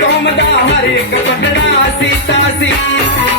ڪومدا هر هڪ سيتا.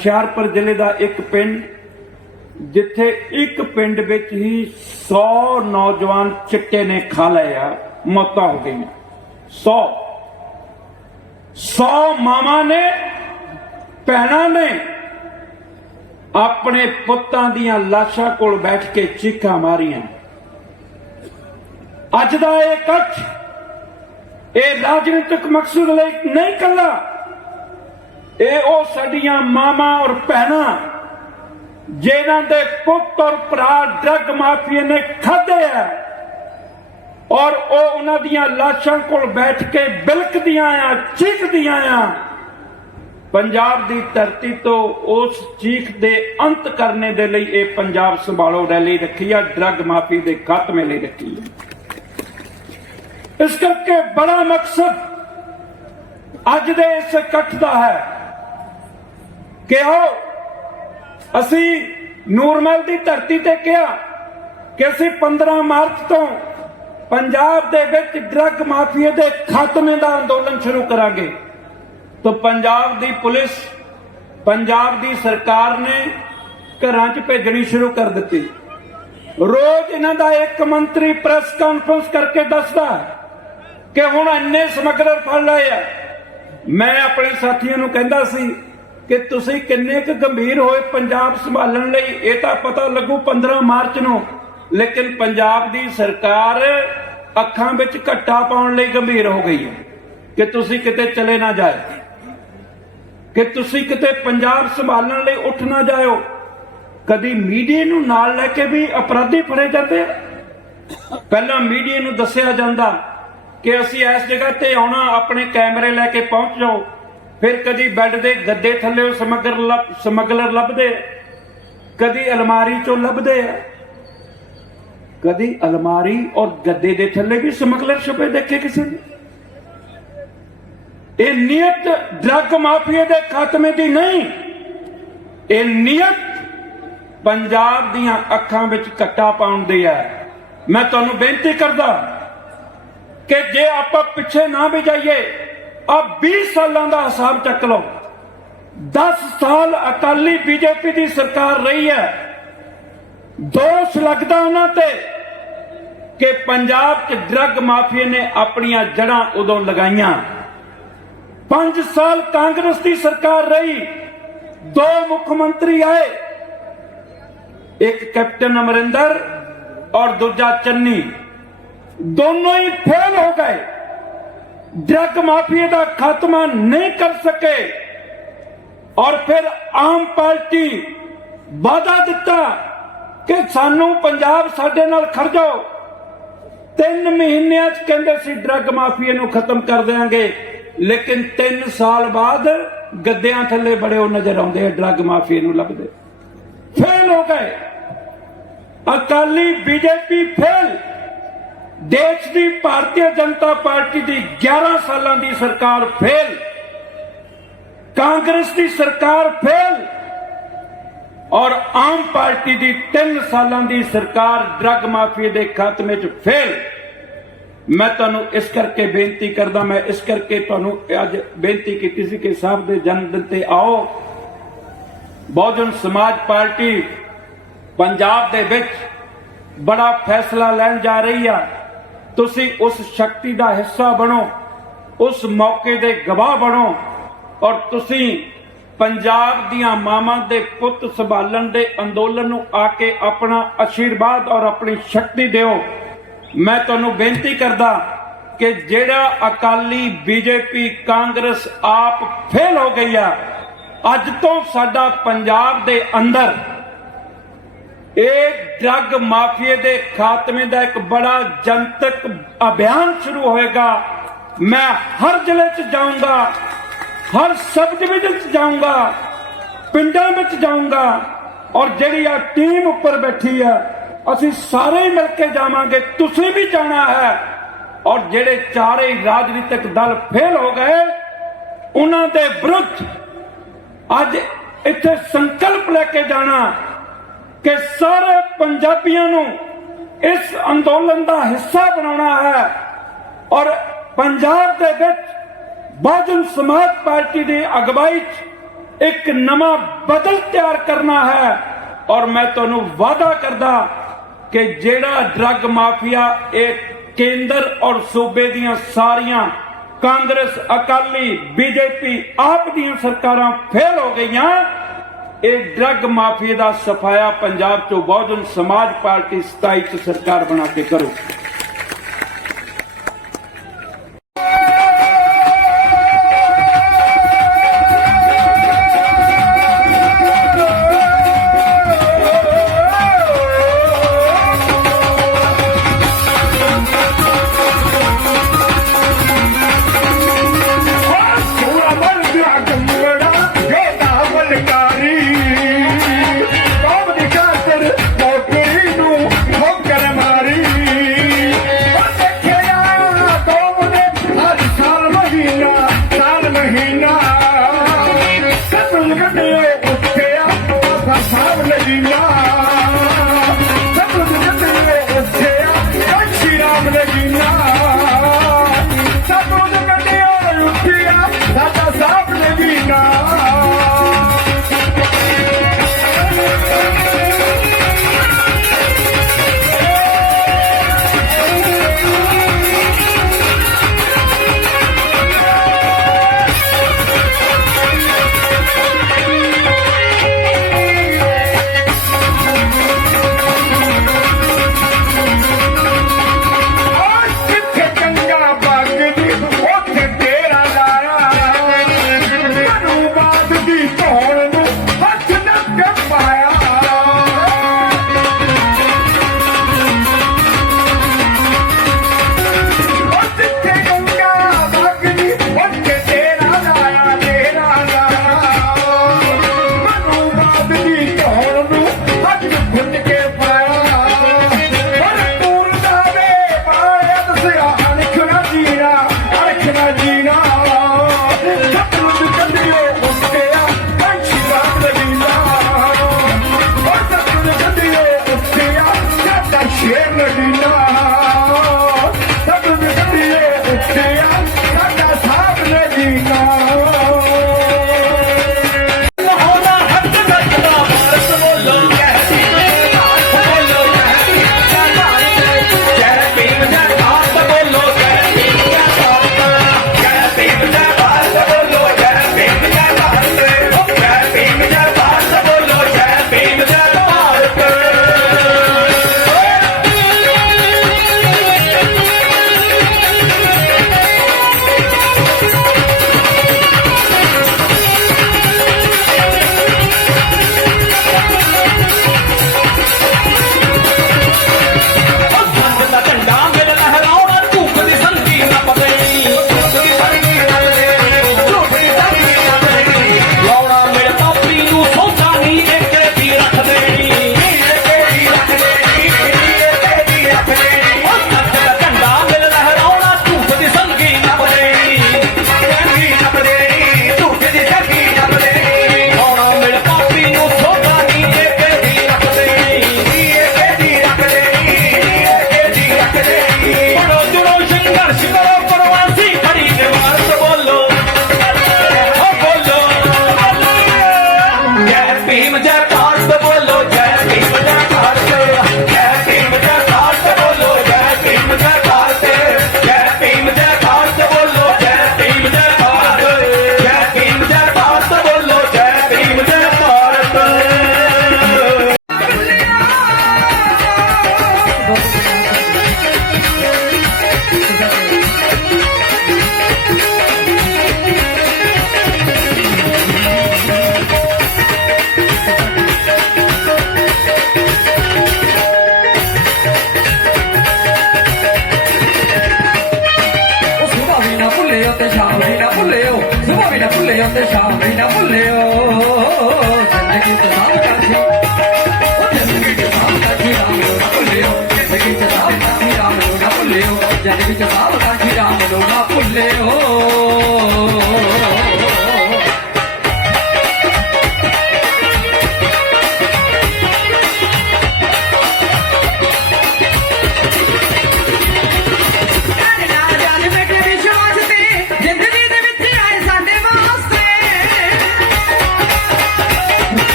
ਹੁਸ਼ਿਆਰਪੁਰ ਜ਼ਿਲ੍ਹੇ ਦਾ ਇੱਕ ਪਿੰਡ, ਜਿੱਥੇ ਇੱਕ ਪਿੰਡ ਵਿੱਚ ਹੀ 100 ਨੌਜਵਾਨ ਚਿੱਟੇ ਨੇ ਖਾ ਲਏ ਆ, ਮੌਤਾਂ ਹੋ ਗਈਆਂ। 100 100 ਮਾਵਾਂ ਨੇ, ਭੈਣਾਂ ਨੇ ਆਪਣੇ ਪੁੱਤਾਂ ਦੀਆਂ ਲਾਸ਼ਾਂ ਕੋਲ ਬੈਠ ਕੇ ਚੀਖਾਂ ਮਾਰੀਆਂ। ਅੱਜ ਦਾ ਇਹ ਇਕੱਠ, ਇਹ ਰਾਜਨੀਤਿਕ ਮਕਸਦ ਲਈ ਨਹੀਂ ਕੱਲਾ ਇਹ ਉਹ ਸਾਡੀਆਂ ਮਾਵਾਂ ਔਰ ਭੈਣਾਂ ਜਿਨ੍ਹਾਂ ਦੇ ਪੁੱਤ ਔਰ ਭਰਾ ਡਰਗ ਮਾਫੀਏ ਨੇ ਖਾਦੇ ਆ ਔਰ ਉਹ ਉਹਨਾਂ ਦੀਆਂ ਲਾਸ਼ਾਂ ਕੋਲ ਬੈਠ ਕੇ ਬਿਲਕਦੀਆਂ ਆ ਚੀਖਦੀਆਂ ਆ। ਪੰਜਾਬ ਦੀ ਧਰਤੀ ਤੋਂ ਉਸ ਚੀਖ ਦੇ ਅੰਤ ਕਰਨੇ ਦੇ ਲਈ ਇਹ ਪੰਜਾਬ ਸੰਭਾਲੋ ਰੈਲੀ ਰੱਖੀ ਆ, ਡਰਗ ਮਾਫੀ ਦੇ ਖਾਤਮੇ ਲਈ ਰੱਖੀ ਆ। ਇਸ ਕਰਕੇ ਬੜਾ ਮਕਸਦ ਅੱਜ ਦੇ ਇਸ ਇਕੱਠ ਦਾ ਹੈ। ਕਿਹੋ, ਅਸੀਂ ਨੂਰਮਲ ਦੀ ਧਰਤੀ ਤੇ ਕਿਹਾ ਕਿ ਅਸੀਂ 15 ਮਾਰਚ ਤੋਂ ਪੰਜਾਬ ਦੇ ਵਿੱਚ ਡਰੱਗ ਮਾਫੀਏ ਦੇ ਖਾਤਮੇ ਦਾ ਅੰਦੋਲਨ ਸ਼ੁਰੂ ਕਰਾਂਗੇ। ਤਾਂ ਪੰਜਾਬ ਦੀ ਪੁਲਿਸ, ਪੰਜਾਬ ਦੀ ਸਰਕਾਰ ਨੇ ਘਰਾਂ 'ਚ ਭੇਜਣੀ ਸ਼ੁਰੂ ਕਰ ਦਿੱਤੀ। ਰੋਜ਼ ਇਹਨਾਂ ਦਾ ਇੱਕ ਮੰਤਰੀ ਪ੍ਰੈਸ ਕਾਨਫਰੰਸ ਕਰਕੇ ਦੱਸਦਾ ਕਿ ਹੁਣ ਇੰਨੇ ਸਮਗਲਰ ਫੜ ਲਏ ਆ। ਮੈਂ ਆਪਣੇ ਸਾਥੀਆਂ ਨੂੰ ਕਹਿੰਦਾ ਸੀ ਕਿ ਤੁਸੀਂ ਕਿੰਨੇ ਕੁ ਗੰਭੀਰ ਹੋਏ ਪੰਜਾਬ ਸੰਭਾਲਣ ਲਈ? ਇਹ ਤਾਂ ਪਤਾ ਲੱਗੂ 15 ਮਾਰਚ ਨੂੰ। ਲੇਕਿਨ ਪੰਜਾਬ ਦੀ ਸਰਕਾਰ ਅੱਖਾਂ ਵਿੱਚ ਘੱਟਾ ਪਾਉਣ ਲਈ ਗੰਭੀਰ ਹੋ ਗਈ ਹੈ। ਕਿ ਤੁਸੀਂ ਕਿਤੇ ਚਲੇ ਨਾ ਜਾਏ। ਕਿ ਤੁਸੀਂ ਕਿਤੇ ਪੰਜਾਬ ਸੰਭਾਲਣ ਲਈ ਉੱਠ ਨਾ ਜਾਇਓ। ਕਦੀ ਮੀਡੀਆ ਨੂੰ ਨਾਲ ਲੈ ਕੇ ਵੀ ਅਪਰਾਧੀ ਫੜੇ ਜਾਂਦੇ ਪਹਿਲਾਂ ਮੀਡੀਆ ਨੂੰ ਦੱਸਿਆ ਜਾਂਦਾ ਕਿ ਅਸੀਂ ਇਸ ਜਗ੍ਹਾ ਤੇ ਆਉਣਾ, ਆਪਣੇ ਕੈਮਰੇ ਲੈ ਕੇ ਪਹੁੰਚ ਜਾਓ। ਫਿਰ ਕਦੀ ਬੈੱਡ ਦੇ ਗੱਦੇ ਥੱਲੇ ਸਮਗਲਰ ਸਮਗਲਰ ਲੱਭਦੇ ਕਦੀ ਅਲਮਾਰੀ ਚੋਂ ਲੱਭਦੇ ਆ। ਕਦੀ ਅਲਮਾਰੀ ਔਰ ਗੱਦੇ ਦੇ ਥੱਲੇ ਵੀ ਸਮਗਲਰ ਛੁਪੇ ਦੇਖੇ ਕਿਸੇ ਨੇ। ਇਹ ਨੀਅਤ ਡਰੱਗ ਮਾਫੀਆ ਦੇ ਖਾਤਮੇ ਦੀ ਨਹੀਂ। ਇਹ ਨੀਅਤ ਪੰਜਾਬ ਦੀਆਂ ਅੱਖਾਂ ਵਿੱਚ ਕੱਟਾ ਪਾਉਣ ਦੀ ਹੈ ਮੈਂ ਤੁਹਾਨੂੰ ਬੇਨਤੀ ਕਰਦਾ ਕਿ ਜੇ ਆਪਾਂ ਪਿੱਛੇ ਨਾ ਵੀ ਜਾਈਏ ਆ 20 ਸਾਲਾਂ ਦਾ ਹਿਸਾਬ ਚੱਕ ਲਓ। 10 ਸਾਲ ਅਕਾਲੀ ਬੀਜੇਪੀ ਦੀ ਸਰਕਾਰ ਰਹੀ ਹੈ। ਦੋਸ਼ ਲੱਗਦਾ ਉਹਨਾਂ ਤੇ ਕਿ ਪੰਜਾਬ 'ਚ ਡਰੱਗ ਮਾਫੀਆ ਨੇ ਆਪਣੀਆਂ ਜੜਾਂ ਉਦੋਂ ਲਗਾਈਆਂ। 5 ਸਾਲ ਕਾਂਗਰਸ ਦੀ ਸਰਕਾਰ ਰਹੀ। ਦੋ ਮੁੱਖ ਮੰਤਰੀ ਆਏ। ਇੱਕ ਕੈਪਟਨ ਅਮਰਿੰਦਰ ਔਰ ਦੂਜਾ ਚੰਨੀ। ਦੋਨੋਂ ਹੀ ਫੇਲ ਹੋ ਗਏ। ਡਰੱਗ ਮਾਫੀਆ ਦਾ ਖਾਤਮਾ ਨਹੀਂ ਕਰ ਸਕੇ। ਔਰ ਫਿਰ ਆਮ ਪਾਰਟੀ ਵਾਅਦਾ ਦਿੱਤਾ ਕਿ ਸਾਨੂੰ ਪੰਜਾਬ ਸਾਡੇ ਨਾਲ ਖੜ ਜਾਓ। ਤਿੰਨ ਮਹੀਨਿਆਂ 'ਚ ਕਹਿੰਦੇ ਸੀ ਡਰੱਗ ਮਾਫੀਆ ਨੂੰ ਖਤਮ ਕਰ ਦੇਵਾਂਗੇ ਲੇਕਿਨ 3 ਸਾਲ ਬਾਅਦ ਗੱਦਿਆਂ ਥੱਲੇ ਬੜੇ ਉਹ ਨਜ਼ਰ ਆਉਂਦੇ ਆ, ਡਰੱਗ ਮਾਫੀਆ ਨੂੰ ਲੱਭਦੇ। ਫੇਲ ਹੋ ਗਏ। Akali BJP fail. ਦੇਸ਼ ਦੀ ਭਾਰਤੀ ਜਨਤਾ ਪਾਰਟੀ ਦੀ 11 ਸਾਲਾਂ ਦੀ ਸਰਕਾਰ ਫੇਲ, ਕਾਂਗਰਸ ਦੀ ਸਰਕਾਰ ਫੇਲ ਔਰ ਆਮ ਪਾਰਟੀ ਦੀ 3 ਸਾਲਾਂ ਦੀ ਸਰਕਾਰ ਡਰੱਗ ਮਾਫੀਆ ਦੇ ਖਾਤਮੇ 'ਚ ਫੇਲ। ਮੈਂ ਤੁਹਾਨੂੰ ਇਸ ਕਰਕੇ ਬੇਨਤੀ ਕਰਦਾ, ਮੈਂ ਇਸ ਕਰਕੇ ਤੁਹਾਨੂੰ ਅੱਜ ਬੇਨਤੀ ਕੀਤੀ ਸੀ ਕਿ ਸਾਹਿਬ ਦੇ ਜਨਮ ਦਿਨ ਤੇ ਆਓ। ਬਹੁਜਨ ਸਮਾਜ ਪਾਰਟੀ ਪੰਜਾਬ ਦੇ ਵਿੱਚ ਬੜਾ ਫੈਸਲਾ ਲੈਣ ਜਾ ਰਹੀ ਆ। ਤੁਸੀਂ ਉਸ ਸ਼ਕਤੀ ਦਾ ਹਿੱਸਾ ਬਣੋ, ਉਸ ਮੌਕੇ ਦੇ ਗਵਾਹ ਬਣੋ ਔਰ ਤੁਸੀਂ ਪੰਜਾਬ ਦੀਆਂ ਮਾਵਾਂ ਦੇ ਪੁੱਤ ਸੰਭਾਲਣ ਦੇ ਅੰਦੋਲਨ ਨੂੰ ਆ ਕੇ ਆਪਣਾ ਆਸ਼ੀਰਵਾਦ ਔਰ ਆਪਣੀ ਸ਼ਕਤੀ ਦਿਓ। ਮੈਂ ਤੁਹਾਨੂੰ ਬੇਨਤੀ ਕਰਦਾ ਕਿ ਜਿਹੜਾ ਅਕਾਲੀ ਬੀਜੇਪੀ ਕਾਂਗਰਸ ਆਪ ਫੇਲ ਹੋ ਗਈ ਆ, ਅੱਜ ਤੋਂ ਸਾਡਾ ਪੰਜਾਬ ਦੇ ਅੰਦਰ ਇਹ ਡਰੱਗ ਮਾਫੀਏ ਦੇ ਖਾਤਮੇ ਦਾ ਇੱਕ ਬੜਾ ਜਨਤਕ ਅਭਿਆਨ ਸ਼ੁਰੂ ਹੋਏਗਾ। ਮੈਂ ਹਰ ਜ਼ਿਲ੍ਹੇ 'ਚ ਜਾਊਂਗਾ, ਹਰ ਸਬ ਡਿਵੀਜ਼ਨ 'ਚ ਜਾਊਂਗਾ, ਪਿੰਡਾਂ ਵਿੱਚ ਜਾਊਂਗਾ ਔਰ ਜਿਹੜੀ ਆ ਟੀਮ ਉੱਪਰ ਬੈਠੀ ਆ, ਅਸੀਂ ਸਾਰੇ ਮਿਲ ਕੇ ਜਾਵਾਂਗੇ। ਤੁਸੀਂ ਵੀ ਜਾਣਾ ਹੈ ਔਰ ਜਿਹੜੇ ਚਾਰੇ ਰਾਜਨੀਤਿਕ ਦਲ ਫੇਲ ਹੋ ਗਏ, ਉਹਨਾਂ ਦੇ ਵਿਰੁੱਧ ਅੱਜ ਇੱਥੇ ਸੰਕਲਪ ਲੈ ਕੇ ਜਾਣਾ। ਕਿ ਸਾਰੇ ਪੰਜਾਬੀਆਂ ਨੂੰ ਇਸ ਅੰਦੋਲਨ ਦਾ ਹਿੱਸਾ ਬਣਾਉਣਾ ਹੈ ਔਰ ਪੰਜਾਬ ਦੇ ਵਿੱਚ ਬਹੁਜਨ ਸਮਾਜ ਪਾਰਟੀ ਦੀ ਅਗਵਾਈ 'ਚ ਇੱਕ ਨਵਾਂ ਬਦਲ ਤਿਆਰ ਕਰਨਾ ਹੈ ਔਰ ਮੈਂ ਤੁਹਾਨੂੰ ਵਾਅਦਾ ਕਰਦਾ ਕਿ ਜਿਹੜਾ ਡਰੱਗ ਮਾਫੀਆ ਇਹ ਕੇਂਦਰ ਔਰ ਸੂਬੇ ਦੀਆਂ ਸਾਰੀਆਂ ਕਾਂਗਰਸ, ਅਕਾਲੀ, ਬੀਜੇਪੀ ਆਪ ਦੀਆਂ ਸਰਕਾਰਾਂ ਫੇਲ ਹੋ ਗਈਆਂ ਇਹ ਡਰੱਗ ਮਾਫੀਆ ਦਾ ਸਫਾਇਆ ਪੰਜਾਬ ਤੋਂ ਬਹੁਜਨ ਸਮਾਜ ਪਾਰਟੀ 27 ਚ ਸਰਕਾਰ ਬਣਾ ਕੇ ਕਰੋ।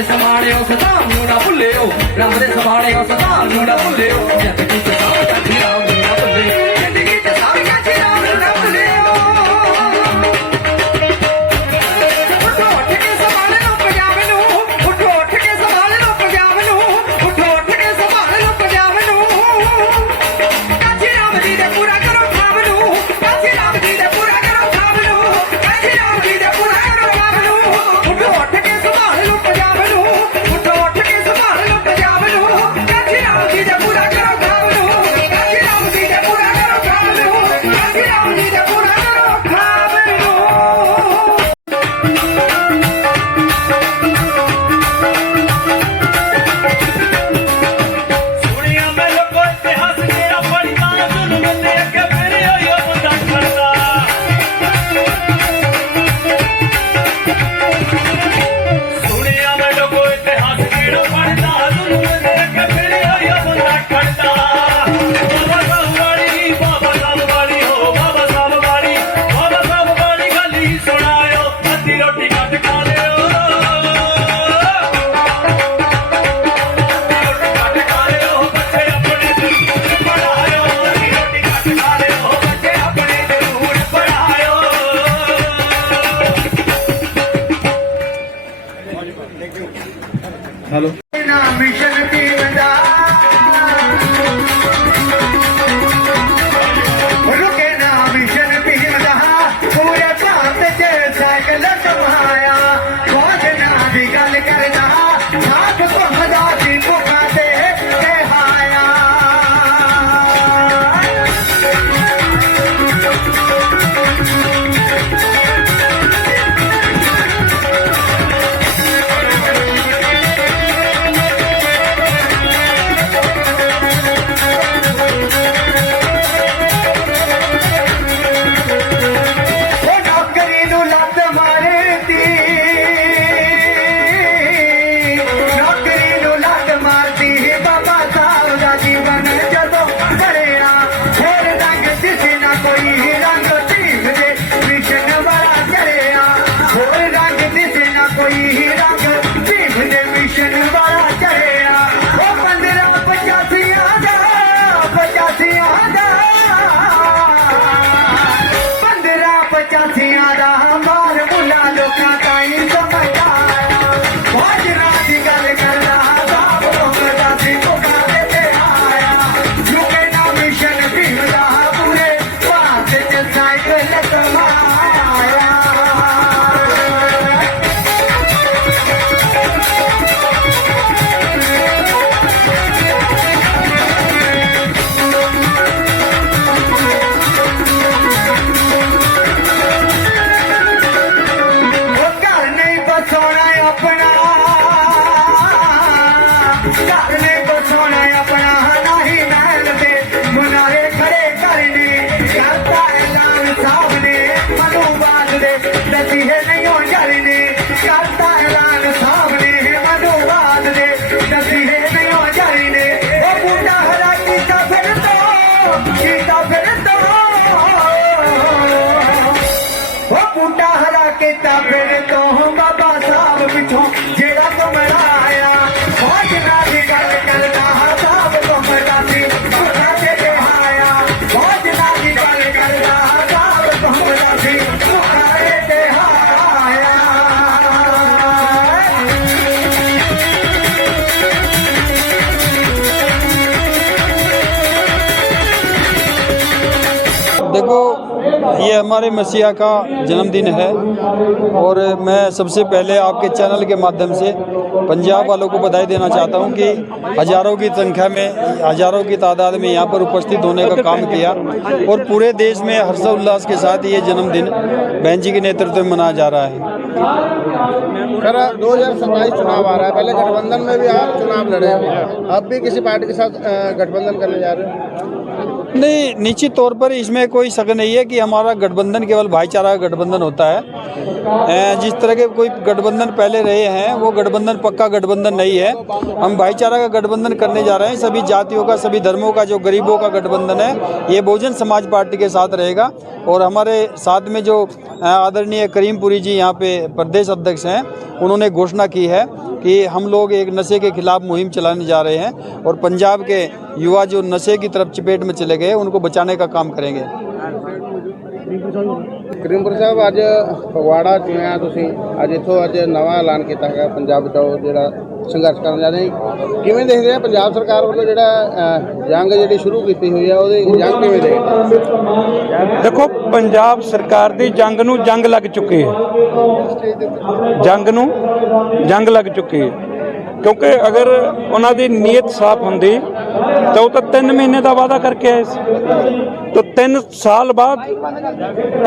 ਦੇ ਸਮਾਣਿਓ ਸਦਾ ਨੂੰ ਨਾ ਭੁੱਲਿਓ, ਰੱਬ ਦੇ ਸਮਾਣਿਓ ਸਦਾ ਨੂੰ ਨਾ ਭੁੱਲਿਓ। ਜਦ ਕੀ कोई ये हमारे मसीहा का जन्मदिन है और मैं सबसे पहले आपके चैनल के माध्यम से पंजाब वालों को बधाई देना चाहता हूँ कि हज़ारों की संख्या में, हज़ारों की तादाद में यहाँ पर उपस्थित होने का काम किया और पूरे देश में हर्षोल्लास के साथ ये जन्मदिन बहन जी के नेतृत्व में मनाया जा रहा है। दो हज़ार सत्ताईस चुनाव आ रहा है। पहले गठबंधन में भी आप चुनाव लड़े हो। अब भी किसी पार्टी के साथ गठबंधन करने जा रहे हो? नहीं, निश्चित तौर पर इसमें कोई शक नहीं है कि हमारा गठबंधन केवल भाईचारा का गठबंधन होता है। जिस तरह के कोई गठबंधन पहले रहे हैं, वो गठबंधन पक्का गठबंधन नहीं है। हम भाईचारा का गठबंधन करने जा रहे हैं। सभी जातियों का, सभी धर्मों का, जो गरीबों का गठबंधन है, ये बहुजन समाज पार्टी के साथ रहेगा। और हमारे साथ में जो आदरणीय करीमपुरी जी यहाँ पे प्रदेश अध्यक्ष हैं, उन्होंने घोषणा की है कि हम लोग एक नशे के खिलाफ मुहिम चलाने जा रहे हैं और पंजाब के युवा जो नशे की तरफ चपेट में चले गए उनको बचाने का काम करेंगे ਕਰੀਮਪੁਰ ਸਾਹਿਬ, ਅੱਜ ਫਗਵਾੜਾ ਚੁਣਿਆ ਤੁਸੀਂ? ਅੱਜ ਇੱਥੋਂ ਅੱਜ ਨਵਾਂ ਐਲਾਨ ਕੀਤਾ ਹੈਗਾ ਪੰਜਾਬ ਬਚਾਓ ਜਿਹੜਾ ਸੰਘਰਸ਼ ਕਰਨ ਜਾ ਰਹੇ ਕਿਵੇਂ ਦੇਖਦੇ ਆ ਪੰਜਾਬ ਸਰਕਾਰ ਵੱਲੋਂ ਜਿਹੜਾ ਜੰਗ ਜਿਹੜੀ ਸ਼ੁਰੂ ਕੀਤੀ ਹੋਈ ਹੈ ਉਹਦੀ ਜੰਗ ਕਿਵੇਂ ਦੇਖਦੇ ਦੇਖੋ, ਪੰਜਾਬ ਸਰਕਾਰ ਦੀ ਜੰਗ ਨੂੰ ਜੰਗ ਲੱਗ ਚੁੱਕੀ ਹੈ। ਜੰਗ ਨੂੰ ਜੰਗ ਲੱਗ ਚੁੱਕੀ ਹੈ। ਕਿਉਂਕਿ ਅਗਰ ਉਹਨਾਂ ਦੀ ਨੀਅਤ ਸਾਫ਼ ਹੁੰਦੀ, ਤਾਂ ਉਹ ਤਾਂ 3 ਮਹੀਨੇ ਦਾ ਵਾਅਦਾ ਕਰਕੇ ਆਏ ਸੀ। ਤਾਂ 3 ਸਾਲ ਬਾਅਦ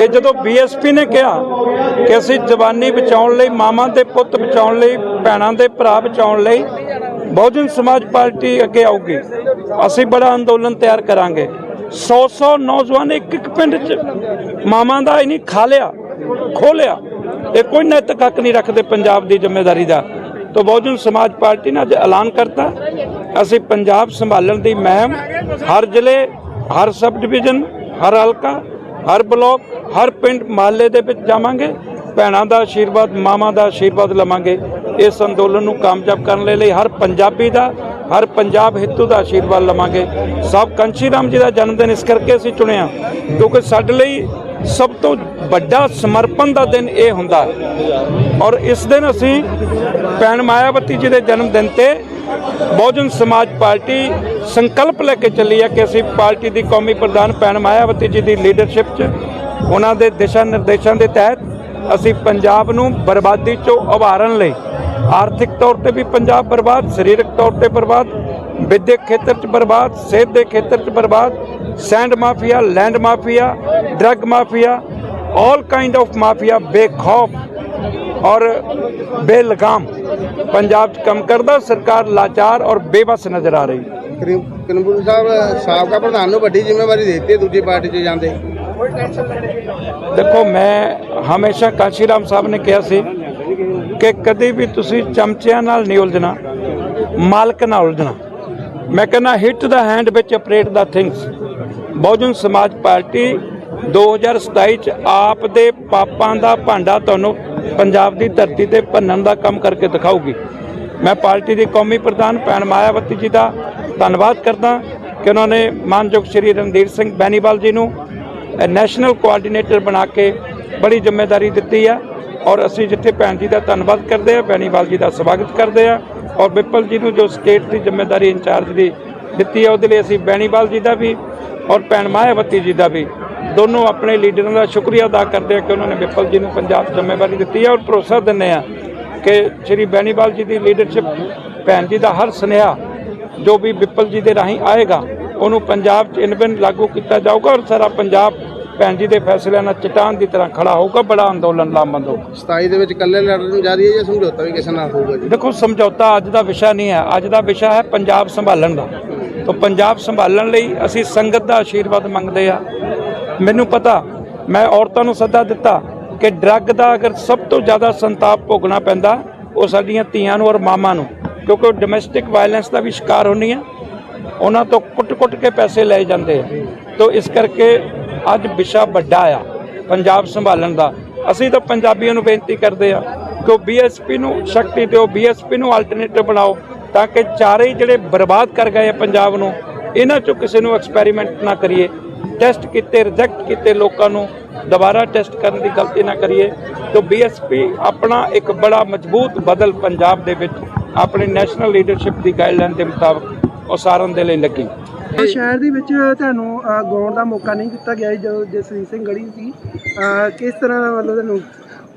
ਇਹ ਜਦੋਂ ਬੀਐਸਪੀ ਨੇ ਕਿਹਾ ਕਿ ਅਸੀਂ ਜਵਾਨੀ ਬਚਾਉਣ ਲਈ, ਮਾਵਾਂ ਦੇ ਪੁੱਤ ਬਚਾਉਣ ਲਈ, ਭੈਣਾਂ ਦੇ ਭਰਾ ਬਚਾਉਣ ਲਈ ਬਹੁਜਨ ਸਮਾਜ ਪਾਰਟੀ ਅੱਗੇ ਆਊਗੀ, ਅਸੀਂ ਬੜਾ ਅੰਦੋਲਨ ਤਿਆਰ ਕਰਾਂਗੇ। 100-100 ਨੌਜਵਾਨ ਇੱਕ ਇੱਕ ਪਿੰਡ 'ਚ ਮਾਵਾਂ ਦਾ ਇਹ ਨਹੀਂ ਖਾ ਲਿਆ, ਖੋਹ ਇਹ ਕੋਈ ਨੈਤਿਕ ਹੱਕ ਨਹੀਂ ਰੱਖਦੇ ਪੰਜਾਬ ਦੀ ਜ਼ਿੰਮੇਵਾਰੀ ਦਾ। ਤਾਂ ਬਹੁਜਨ ਸਮਾਜ ਪਾਰਟੀ ਨੇ ਅੱਜ ਐਲਾਨ ਕਰਤਾ। ਅਸੀਂ ਪੰਜਾਬ ਸੰਭਾਲਣ ਦੀ ਮਹਿਮ ਹਰ ਜ਼ਿਲ੍ਹੇ, ਹਰ ਸਬ ਡਿਵੀਜ਼ਨ ਹਰ ਹਲਕਾ, ਹਰ ਬਲਾਕ, ਹਰ ਪਿੰਡ ਮਹੱਲੇ ਦੇ ਵਿੱਚ ਜਾਵਾਂਗੇ। ਭੈਣਾਂ ਦਾ ਆਸ਼ੀਰਵਾਦ, ਮਾਵਾਂ ਦਾ ਆਸ਼ੀਰਵਾਦ ਲਵਾਂਗੇ। ਇਸ ਅੰਦੋਲਨ ਨੂੰ ਕਾਮਯਾਬ ਕਰਨ ਦੇ ਲਈ ਹਰ ਪੰਜਾਬੀ ਦਾ, ਹਰ ਪੰਜਾਬ ਹਿੱਤੂ ਦਾ ਆਸ਼ੀਰਵਾਦ ਲਵਾਂਗੇ। ਸਾਹਿਬ ਕੰਚੀ ਰਾਮ ਜੀ ਦਾ ਜਨਮ ਦਿਨ ਇਸ ਕਰਕੇ ਅਸੀਂ ਚੁਣਿਆ, ਕਿਉਂਕਿ ਸਾਡੇ ਲਈ ਸਭ ਤੋਂ ਵੱਡਾ ਸਮਰਪਣ ਦਾ ਦਿਨ ਇਹ ਹੁੰਦਾ। ਔਰ ਇਸ ਦਿਨ ਅਸੀਂ ਭੈਣ ਮਾਇਆਵਤੀ ਜੀ ਦੇ ਜਨਮ ਦਿਨ ਤੇ ਬਹੁਜਨ ਸਮਾਜ ਪਾਰਟੀ ਸੰਕਲਪ ਲੈ ਕੇ ਚੱਲੀ ਹੈ ਕਿ ਅਸੀਂ ਪਾਰਟੀ ਦੀ ਕੌਮੀ ਪ੍ਰਧਾਨ ਭੈਣ ਮਾਇਆਵਤੀ ਜੀ ਦੀ ਲੀਡਰਸ਼ਿਪ 'ਚ ਉਹਨਾਂ ਦੇ ਦਿਸ਼ਾ ਨਿਰਦੇਸ਼ਾਂ ਦੇ ਤਹਿਤ ਅਸੀਂ ਪੰਜਾਬ ਨੂੰ ਬਰਬਾਦੀ 'ਚੋਂ ਉਭਾਰਨ ਲਈ ਆਰਥਿਕ ਤੌਰ ਤੇ ਵੀ ਪੰਜਾਬ ਬਰਬਾਦ, ਸਰੀਰਕ ਤੌਰ ਤੇ ਬਰਬਾਦ, ਵਿਦਿਅਕ ਖੇਤਰ 'ਚ ਬਰਬਾਦ, ਸਿਹਤ ਦੇ ਖੇਤਰ 'ਚ ਬਰਬਾਦ, sand mafia, land mafia, drug mafia all kind of mafia ਬੇਖੌਫ ਔਰ ਬੇਲਗਾਮ ਪੰਜਾਬ 'ਚ ਕੰਮ ਕਰਦਾ, ਸਰਕਾਰ ਲਾਚਾਰ ਔਰ ਬੇਬਸ ਨਜ਼ਰ ਆ ਰਹੀ ਕਰੀਮ ਕਰੀਮਪੁਰ ਸਾਹਿਬ, ਸਾਬਕਾ ਪ੍ਰਧਾਨ ਨੂੰ ਵੱਡੀ ਜ਼ਿੰਮੇਵਾਰੀ ਦੇ ਦਿੱਤੀ ਦੂਜੀ ਪਾਰਟੀ 'ਚ ਜਾਂਦੇ। ਦੇਖੋ, ਮੈਂ ਹਮੇਸ਼ਾ ਕਾਸ਼ੀ ਰਾਮ ਸਾਹਿਬ ਨੇ ਕਿਹਾ ਸੀ ਕਿ ਕਦੇ ਵੀ ਤੁਸੀਂ ਚਮਚਿਆਂ ਨਾਲ ਨਹੀਂ ਉਲਝਣਾ, ਮਾਲਕ ਨਾਲ ਉਲਝਣਾ। ਮੈਂ ਕਹਿੰਦਾ, ਹਿੱਟ ਦਾ ਹੈਂਡ ਵਿੱਚ ਆਪਰੇਟ ਦਾ ਥਿੰਗਸ ਬਹੁਜਨ ਸਮਾਜ ਪਾਰਟੀ 2027 ਚ ਆਪ ਦੇ ਪਾਪਾਂ ਦਾ ਭਾਂਡਾ ਤੁਹਾਨੂੰ ਪੰਜਾਬ ਦੀ ਧਰਤੀ ਤੇ ਭੰਨਣ ਦਾ ਕੰਮ ਕਰਕੇ ਦਿਖਾਊਗੀ। ਮੈਂ ਪਾਰਟੀ ਦੀ ਕੌਮੀ ਪ੍ਰਧਾਨ ਭੈਣ ਮਾਇਆਵਤੀ ਜੀ ਦਾ ਧੰਨਵਾਦ ਕਰਦਾ ਕਿ ਉਹਨਾਂ ਨੇ ਮਾਨਯੋਗ ਸ਼੍ਰੀ ਰਣਧੀਰ ਸਿੰਘ ਬੈਨੀਵਾਲ ਜੀ ਨੂੰ ਨੈਸ਼ਨਲ ਕੋਆਰਡੀਨੇਟਰ ਬਣਾ ਕੇ ਬੜੀ ਜ਼ਿੰਮੇਵਾਰੀ ਦਿੱਤੀ ਆ ਔਰ ਅਸੀਂ ਜਿੱਥੇ ਭੈਣ ਜੀ ਦਾ ਧੰਨਵਾਦ ਕਰਦੇ ਆ ਬੈਨੀਵਾਲ ਜੀ ਦਾ ਸਵਾਗਤ ਕਰਦੇ ਆ ਔਰ ਵਿਪਲ ਜੀ ਨੂੰ ਜੋ ਸਟੇਟ ਦੀ ਜ਼ਿੰਮੇਵਾਰੀ ਇੰਚਾਰਜ ਦੀ ਦਿੱਤੀ ਹੈ ਉਹਦੇ ਲਈ ਅਸੀਂ ਬੈਨੀਵਾਲ ਜੀ ਦਾ ਵੀ ਔਰ ਭੈਣ ਮਾਇਆਵਤੀ ਜੀ ਦਾ ਵੀ ਦੋਨੋਂ ਆਪਣੇ ਲੀਡਰਾਂ ਦਾ ਸ਼ੁਕਰੀਆ ਅਦਾ ਕਰਦੇ ਆ ਕਿ ਉਹਨਾਂ ਨੇ ਵਿਪਲ ਜੀ ਨੂੰ ਪੰਜਾਬ 'ਚ ਜ਼ਿੰਮੇਵਾਰੀ ਦਿੱਤੀ ਹੈ ਔਰ ਭਰੋਸਾ ਦਿੰਦੇ ਆ ਕਿ ਸ਼੍ਰੀ ਬੈਨੀਵਾਲ ਜੀ ਦੀ ਲੀਡਰਸ਼ਿਪ ਭੈਣ ਜੀ ਦਾ ਹਰ ਸੁਨੇਹਾ ਜੋ ਵੀ ਵਿਪਲ ਜੀ ਦੇ ਰਾਹੀਂ ਆਏਗਾ ਉਹਨੂੰ ਪੰਜਾਬ 'ਚ ਇਨਵਿਨ ਲਾਗੂ ਕੀਤਾ ਜਾਊਗਾ ਔਰ ਸਾਰਾ ਪੰਜਾਬ ਭੈਣ ਜੀ ਦੇ ਫੈਸਲਿਆਂ ਨਾਲ ਚਟਾਨ ਦੀ ਤਰ੍ਹਾਂ ਖੜਾ ਹੋਊਗਾ ਬੜਾ ਅੰਦੋਲਨ ਲਾਮਬੰਦ ਹੋਊਗਾ। 27 ਦੇ ਵਿੱਚ ਇਕੱਲੇ ਲੜਨ ਜਾ ਰਹੀ ਹੈ ਜਾਂ ਸਮਝੌਤਾ ਵੀ ਕਿਸੇ ਨਾਲ ਹੋਊਗਾ ਜੀ? ਦੇਖੋ ਸਮਝੌਤਾ ਅੱਜ ਦਾ ਵਿਸ਼ਾ ਨਹੀਂ ਹੈ। ਅੱਜ ਦਾ ਵਿਸ਼ਾ ਹੈ ਪੰਜਾਬ ਸੰਭਾਲਣ ਦਾ। ਤਾਂ ਪੰਜਾਬ ਸੰਭਾਲਣ ਲਈ ਅਸੀਂ ਸੰਗਤ ਦਾ ਆਸ਼ੀਰਵਾਦ ਮੰਗਦੇ ਆ ਮੈਨੂੰ ਪਤਾ ਮੈਂ ਔਰਤਾਂ ਨੂੰ ਸੱਦਾ ਦਿੱਤਾ ਕਿ ਡਰੱਗ ਦਾ ਅਗਰ ਸਭ ਤੋਂ ਜ਼ਿਆਦਾ ਸੰਤਾਪ ਭੋਗਣਾ ਪੈਂਦਾ ਉਹ ਸਾਡੀਆਂ ਧੀਆਂ ਨੂੰ ਔਰ ਮਾਵਾਂ ਨੂੰ ਕਿਉਂਕਿ ਉਹ ਡੋਮੈਸਟਿਕ ਵਾਇਲੈਂਸ ਦਾ ਵੀ ਸ਼ਿਕਾਰ ਹੁੰਦੀਆਂ। ਉਹਨਾਂ ਤੋਂ ਕੁੱਟ-ਕੁੱਟ ਕੇ ਪੈਸੇ ਲਏ ਜਾਂਦੇ ਆ। ਤੋਂ ਇਸ ਕਰਕੇ ਅੱਜ ਵਿਸ਼ਾ ਵੱਡਾ ਆ, ਪੰਜਾਬ ਸੰਭਾਲਣ ਦਾ। ਅਸੀਂ ਤਾਂ ਪੰਜਾਬੀਆਂ ਨੂੰ ਬੇਨਤੀ ਕਰਦੇ ਆ ਕਿ ਉਹ ਬੀਐਸਪੀ ਨੂੰ ਸ਼ਕਤੀ ਦਿਓ ਬੀਐਸਪੀ ਨੂੰ ਆਲਟਰਨੇਟਿਵ ਬਣਾਓ, ਤਾਂ ਕਿ ਚਾਰੇ ਹੀ ਜਿਹੜੇ ਬਰਬਾਦ ਕਰ ਗਏ ਆ ਪੰਜਾਬ ਨੂੰ, ਇਹਨਾਂ ਚੋਂ ਕਿਸੇ ਨੂੰ ਐਕਸਪੈਰੀਮੈਂਟ ਨਾ ਕਰੀਏ। ਟੈਸਟ ਕੀਤੇ ਰਿਜੈਕਟ ਕੀਤੇ ਲੋਕਾਂ ਨੂੰ, ਦੁਬਾਰਾ ਟੈਸਟ ਕਰਨ ਦੀ ਗਲਤੀ ਨਾ ਕਰੀਏ। ਤਾਂ ਬੀਐਸਪੀ ਆਪਣਾ ਇੱਕ ਬੜਾ ਮਜ਼ਬੂਤ ਬਦਲ ਪੰਜਾਬ ਦੇ ਵਿੱਚ, ਆਪਣੀ ਨੈਸ਼ਨਲ ਲੀਡਰਸ਼ਿਪ ਦੀ ਗਾਈਡਲਾਈਨ ਦੇ ਮੁਤਾਬਕ ਉਸਾਰਨ ਦੇ ਲਈ ਲੱਗੀ। ਆ ਸ਼ਹਿਰ ਦੇ ਵਿੱਚ ਤੁਹਾਨੂੰ ਅ, ਗਾਉਣ ਦਾ ਮੌਕਾ ਨਹੀਂ ਦਿੱਤਾ ਗਿਆ ਸੀ ਜਦੋਂ ਜਸਵੀਰ ਸਿੰਘ ਗੜੀ ਸੀ। ਅ, ਕਿਸ ਤਰ੍ਹਾਂ ਦਾ ਮਤਲਬ ਤੁਹਾਨੂੰ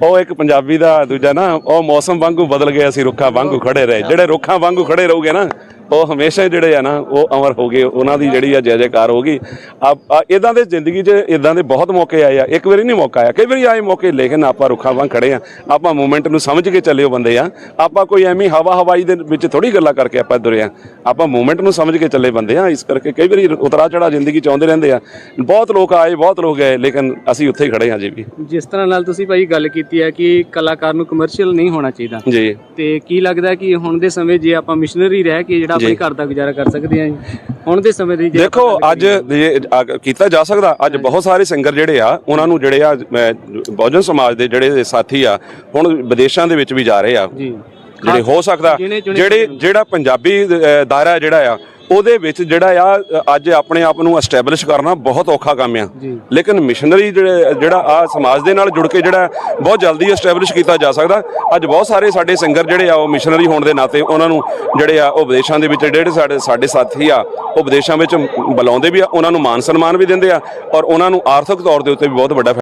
ਉਹ ਇੱਕ ਪੰਜਾਬੀ ਦਾ ਦੂਜਾ ਨਾ ਉਹ ਮੌਸਮ ਵਾਂਗੂ ਬਦਲ ਗਏ ਅਸੀਂ ਰੁੱਖਾਂ ਵਾਂਗੂ ਖੜੇ ਰਹੇ। ਜਿਹੜੇ ਰੁੱਖਾਂ ਵਾਂਗੂ ਖੜੇ ਰਹੋਗੇ ਨਾ ਉਹ ਹਮੇਸ਼ਾ ਜਿਹੜੇ ਆ ਨਾ ਉਹ ਅਮਰ ਹੋ ਗਏ ਉਹਨਾਂ ਦੀ ਜਿਹੜੀ ਆ ਜੈ ਜੈਕਾਰ ਹੋ ਗਈ। ਆ ਇਦਾਂ ਦੇ ਜ਼ਿੰਦਗੀ 'ਚ ਇਦਾਂ ਦੇ ਬਹੁਤ ਮੌਕੇ ਆਏ ਆ। ਇੱਕ ਵਾਰੀ ਨਹੀਂ ਮੌਕਾ ਆਇਆ ਕਈ ਵਾਰੀ ਆਏ ਮੌਕੇ ਲੇਕਿਨ ਆਪਾਂ ਰੁੱਖਾਂ ਵਾਂਗ ਖੜੇ ਆ। ਆਪਾਂ ਮੂਵਮੈਂਟ ਨੂੰ ਸਮਝ ਕੇ ਚੱਲਿਓ ਬੰਦੇ ਆ। ਆਪਾਂ ਕੋਈ ਐਵੇਂ ਹਵਾ ਹਵਾਈ ਦੇ ਵਿੱਚ ਥੋੜੀ ਗੱਲਾਂ ਕਰਕੇ ਆਪਾਂ ਤੁਰੇ ਆ। ਆਪਾਂ ਮੂਵਮੈਂਟ ਨੂੰ ਸਮਝ ਕੇ ਚੱਲੇ ਬੰਦੇ ਆ ਇਸ ਕਰਕੇ ਕਈ ਵਾਰੀ ਉਤਰਾ ਚੜਾ ਜ਼ਿੰਦਗੀ 'ਚ ਆਉਂਦੇ ਰਹਿੰਦੇ ਆ। ਬਹੁਤ ਲੋਕ ਆਏ ਬਹੁਤ ਲੋਕ ਗਏ ਲੇਕਿਨ ਅਸੀਂ ਉੱਥੇ ਹੀ ਖੜੇ ਆ ਜੀ ਵੀ। ਜਿਸ ਤਰ੍ਹਾਂ ਨਾਲ ਤੁਸੀਂ ਭਾਈ ਗੱਲ ਕੀਤੀ ਹੈ ਕਿ ਕਲਾਕਾਰ ਨੂੰ ਕਮਰਸ਼ੀਅਲ ਨਹੀਂ ਹੋਣਾ ਚਾਹੀਦਾ। ਜੀ। ਤੇ ਕੀ ਲੱਗਦਾ ਕਿ ਹੁਣ ਦੇ ਸਮੇਂ ਜੇ ਆਪਾਂ ਮਿਸ਼ਨਰੀ ਰਹਿ ਕੇ ਜਿਹੜਾ ਆਪਣੇ। ਘਰ ਦਾ ਗੁਜ਼ਾਰਾ ਕਰ ਸਕਦੇ ਜੀ। ਹੁਣ ਦੇ ਸਮੇਂ ਦੀ ਦੇਖੋ ਅੱਜ ਕੀਤਾ ਜਾ ਸਕਦਾ। ਅੱਜ ਬਹੁਤ ਸਾਰੇ ਸਿੰਗਰ ਜਿਹੜੇ ਆ ਉਹਨਾਂ ਨੂੰ ਜਿਹੜੇ ਆ ਬਹੁਜਨ ਸਮਾਜ ਦੇ ਜਿਹੜੇ ਸਾਥੀ ਆ ਹੁਣ ਵਿਦੇਸ਼ਾਂ ਦੇ ਵਿੱਚ ਵੀ ਜਾ ਰਹੇ ਆ। ਜੀ। ਜਿਹੜੇ ਹੋ। ਸਕਦਾ। ਜਿਹੜੇ ਜਿਹੜਾ ਪੰਜਾਬੀ ਦਾਇਰਾ ਜਿਹੜਾ ਆ ਉਹਦੇ ਵਿੱਚ ਜਿਹੜਾ ਆ ਅੱਜ ਆਪਣੇ ਆਪ ਨੂੰ ਐਸਟੈਬਲਿਸ਼ ਕਰਨਾ ਬਹੁਤ ਔਖਾ ਕੰਮ ਆ। ਲੇਕਿਨ ਮਿਸ਼ਨਰੀ ਜਿਹੜੇ ਜਿਹੜਾ ਆ ਸਮਾਜ ਦੇ ਨਾਲ ਜੁੜ ਕੇ ਜਿਹੜਾ ਬਹੁਤ ਜਲਦੀ ਐਸਟੈਬਲਿਸ਼ ਕੀਤਾ ਜਾ ਸਕਦਾ ਅੱਜ ਬਹੁਤ ਸਾਰੇ ਸਾਡੇ ਸਿੰਗਰ ਜਿਹੜੇ ਆ ਉਹ ਮਿਸ਼ਨਰੀ ਹੋਣ ਦੇ ਨਾਤੇ ਉਹਨਾਂ ਨੂੰ ਜਿਹੜੇ ਆ ਉਹ ਵਿਦੇਸ਼ਾਂ ਦੇ ਵਿੱਚ ਜਿਹੜੇ ਸਾਡੇ ਸਾਡੇ ਸਾਥੀ ਆ ਉਹ ਵਿਦੇਸ਼ਾਂ ਵਿੱਚ ਬੁਲਾਉਂਦੇ ਵੀ ਆ ਉਹਨਾਂ ਨੂੰ ਮਾਨ ਸਨਮਾਨ ਵੀ ਦਿੰਦੇ ਆ ਔਰ ਉਹਨਾਂ ਨੂੰ ਆਰਥਿਕ ਤੌਰ ਦੇ ਉੱਤੇ ਵੀ ਬਹੁਤ ਵੱਡਾ